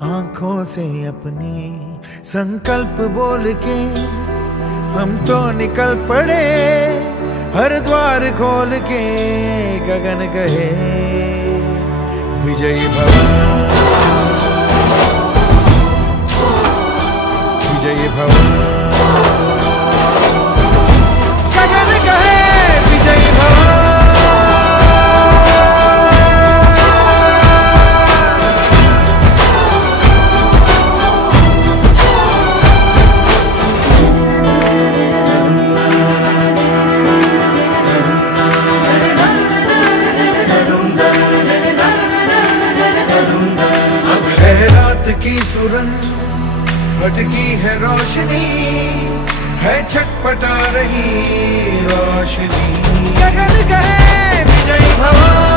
आंखों से अपनी संकल्प बोल के हम तो निकल पड़े, हर द्वार खोल के गगन कहे विजयी भव, विजयी भव, गगन कहे विजयी भव। रात की सुरंग भटकी है रोशनी, है छटपटा रही रोशनी, गगन कहे विजयी भव।